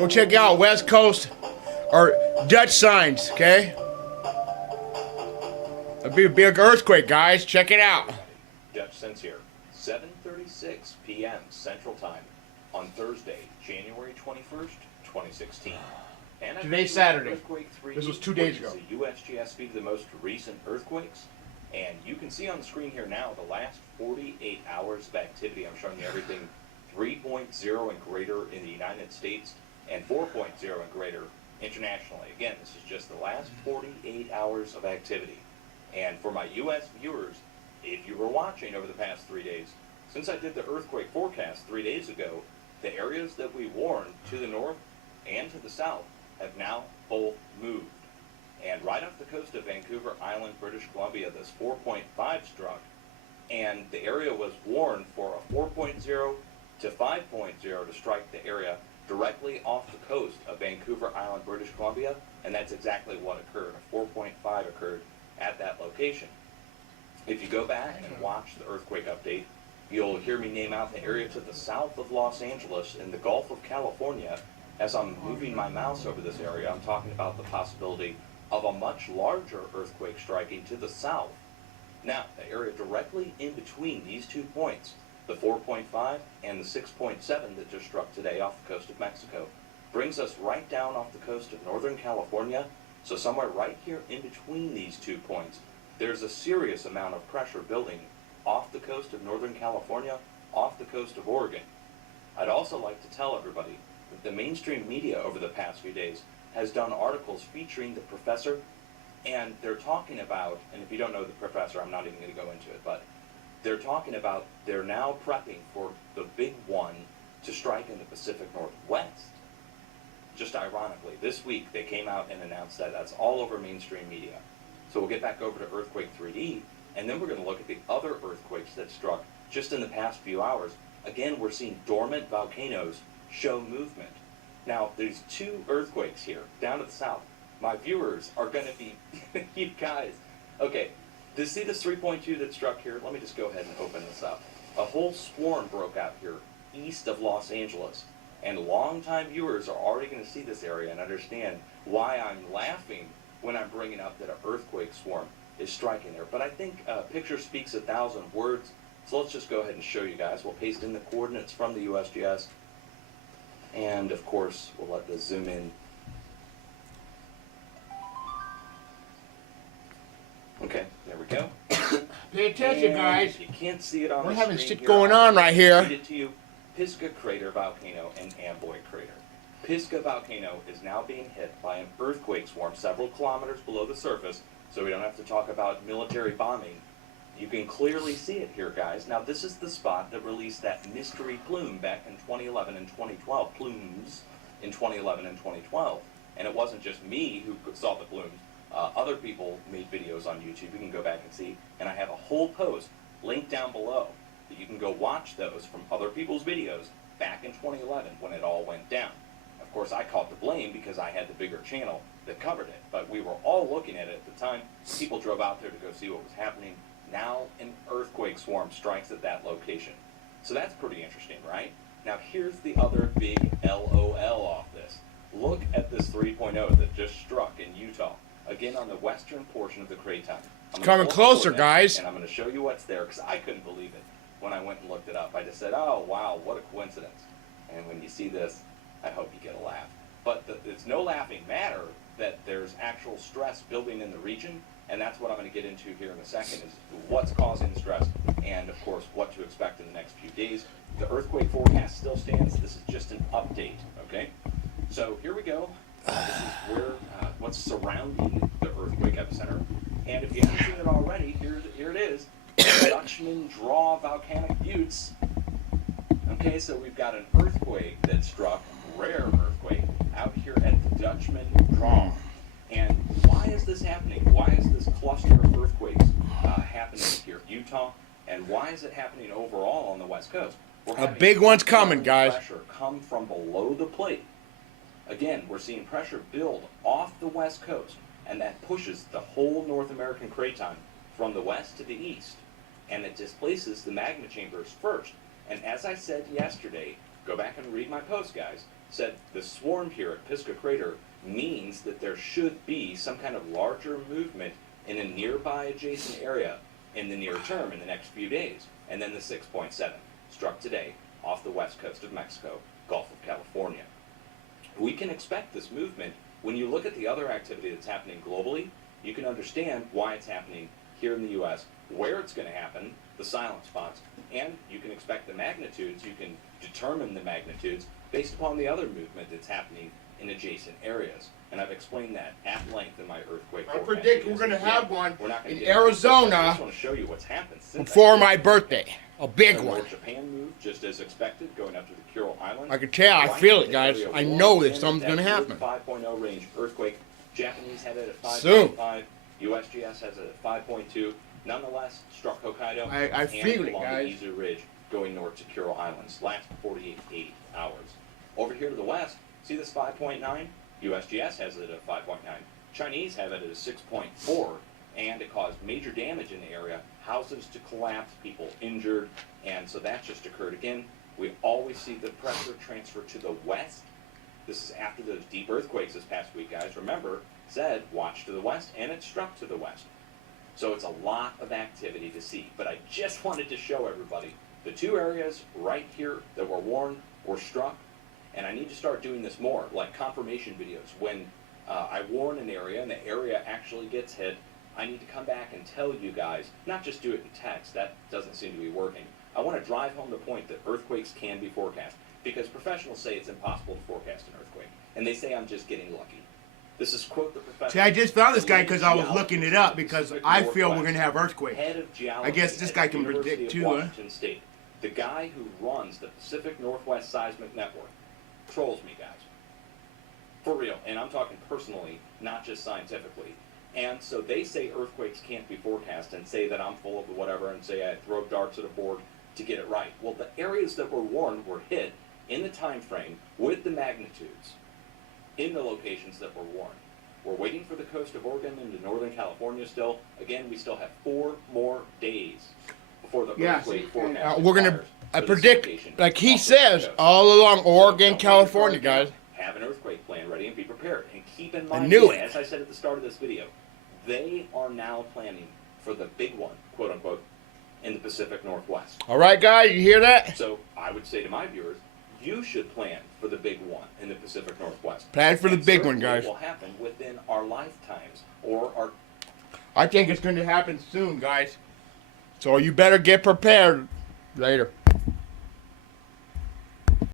Go check out West Coast or Dutch signs, okay? It'll be a big earthquake, guys. Check it out. Dutch Sense here. 7:36 p.m. Central Time on Thursday, January 21st, 2016. And Today's Saturday. Earthquake 3D, This was 2 days ago. The USGS feed of the most recent earthquakes. And you can see on the screen here now the last 48 hours of activity. I'm showing you everything 3.0 and greater in the United States and 4.0 and greater internationally. Again, this is just the last 48 hours of activity. And for my U.S. viewers, if you were watching over the past 3 days, since I did the earthquake forecast 3 days ago, the areas that we warned to the north and to the south have now both moved. And right off the coast of Vancouver Island, British Columbia, this 4.5 struck, and the area was warned for a 4.0 to 5.0 to strike the area directly off the coast of Vancouver Island, British Columbia, and that's exactly what occurred. A 4.5 occurred at that location. If you go back and watch the earthquake update, you'll hear me name out the area to the south of Los Angeles in the Gulf of California. As I'm moving my mouse over this area, I'm talking about the possibility of a much larger earthquake striking to the south. Now, the area directly in between these 2 points, the 4.5 and the 6.7 that just struck today off the coast of Mexico, brings us right down off the coast of Northern California. So somewhere right here in between these 2 points, there's a serious amount of pressure building off the coast of Northern California, off the coast of Oregon. I'd also like to tell everybody that the mainstream media over the past few days has done articles featuring the professor, and they're talking about, and if you don't know the professor, I'm not even going to go into it, but they're talking about they're now prepping for the big one to strike in the Pacific Northwest. Just ironically, this week they came out and announced that. That's all over mainstream media. So we'll get back over to Earthquake 3D, and then we're going to look at the other earthquakes that struck just in the past few hours. Again, we're seeing dormant volcanoes show movement. Now, there's 2 earthquakes here, down to the south. My viewers are going to be, you guys, okay, see this 3.2 that struck here? Let me just go ahead and open this up. A whole swarm broke out here east of Los Angeles. And longtime viewers are already going to see this area and understand why I'm laughing when I'm bringing up that an earthquake swarm is striking there. But I think a picture speaks 1,000 words, so let's just go ahead and show you guys. We'll paste in the coordinates from the USGS, and of course, we'll let this zoom in. Okay, there we go. Pay attention, And guys. you can't see it on We're the having screen shit here. going on right here. Read it to you. Pisgah Crater Volcano and Amboy Crater. Pisgah Volcano is now being hit by an earthquake swarm several kilometers below the surface, so we don't have to talk about military bombing. You can clearly see it here, guys. Now, this is the spot that released that mystery plume back in 2011 and 2012. Plumes in 2011 and 2012. And it wasn't just me who saw the plumes. Other people made videos on YouTube. You can go back and see. And I have a whole post linked down below that you can go watch those from other people's videos back in 2011 when it all went down. Of course, I caught the blame because I had the bigger channel that covered it. But we were all looking at it at the time. People drove out there to go see what was happening. Now an earthquake swarm strikes at that location. So that's pretty interesting, right? Now here's the other big LOL off this. Look at this 3.0 that just struck in Utah. Again, on the western portion of the craton. It's coming closer, guys. And I'm going to show you what's there because I couldn't believe it when I went and looked it up. I just said, oh, wow, what a coincidence. And when you see this, I hope you get a laugh. But it's no laughing matter that there's actual stress building in the region. And that's what I'm going to get into here in a second, is what's causing the stress and, of course, what to expect in the next few days. The earthquake forecast still stands. This is just an update, okay? So here we go. This is where what's surrounding the earthquake epicenter. And if you haven't seen it already, here it is. Dutchman Draw Volcanic Buttes. Okay, so we've got an earthquake that struck, rare earthquake, out here at the Dutchman Draw. And why is this happening? Why is this cluster of earthquakes happening here in Utah? And why is it happening overall on the West Coast? A big one's coming, guys. Pressure come from below the plate. Again, we're seeing pressure build off the West Coast, and that pushes the whole North American craton from the west to the east. And it displaces the magma chambers first. And as I said yesterday, go back and read my post, guys, said the swarm here at Pisgah Crater means that there should be some kind of larger movement in a nearby adjacent area in the near term, in the next few days. And then the 6.7 struck today off the west coast of Mexico, Gulf of California. We can expect this movement. When you look at the other activity that's happening globally, you can understand why it's happening here in the U.S., where it's going to happen, the silent spots, and you can expect the magnitudes. You can determine the magnitudes based upon the other movement that's happening in adjacent areas. And I've explained that at length in my earthquake I forecast. predict we're going to have one We're not gonna in get into it, but I Arizona just want to show you what's happened since before I my did. birthday. A big The one. North Japan moved just as expected, going up to the Kuril Islands. I can tell. I Right feel in it, the guys. area I one, know that and something's going to that happen. 5.0 range earthquake. Japanese had it at Soon. 5.5. USGS has it at 5.2. Nonetheless, struck Hokkaido I and feel it, along guys. the Izu Ridge going north to Kuril Islands. Last 48 hours. Over here to the west, see this 5.9? USGS has it at 5.9. Chinese have it at a 6.4, and it caused major damage in the area. Houses to collapse, people injured, and so that just occurred again. We always see the pressure transfer to the west. This is after those deep earthquakes this past week, guys. Remember, said watch to the west, and it struck to the west. So it's a lot of activity to see. But I just wanted to show everybody the two areas right here that were warned were struck. And I need to start doing this more, like confirmation videos. When I warn an area and the area actually gets hit, I need to come back and tell you guys, not just do it in text. That doesn't seem to be working. I want to drive home the point that earthquakes can be forecast. Because professionals say it's impossible to forecast an earthquake. And they say I'm just getting lucky. This is, quote, the professional. See, I just found this guy because I was looking it up because I feel we're going to have earthquakes. Head of geology I guess this at guy the can University predict of too, huh? Washington State. The guy who runs the Pacific Northwest Seismic Network trolls me, guys. For real. And I'm talking personally, not just scientifically. And so they say earthquakes can't be forecast and say that I'm full of whatever and say I throw darts at a board to get it right. Well, the areas that were warned were hit in the time frame with the magnitudes in the locations that were warned. We're waiting for the coast of Oregon into Northern California still. Again, we still have 4 more days before the earthquake forecast we're going to, expires I for this predict, location like he off the says, coast. all along So Oregon, don't California, get far guys. down. Have an earthquake plan ready and be prepared. And keep in mind, knew it. as I said at the start of this video, they are now planning for the big one, quote unquote, in the Pacific Northwest. All right, guys, you hear that? So I would say to my viewers, you should plan for the big one in the Pacific Northwest. Plan for the And big one, certainly guys. It will happen within our lifetimes or our. I think it's going to happen soon, guys. So you better get prepared. Later.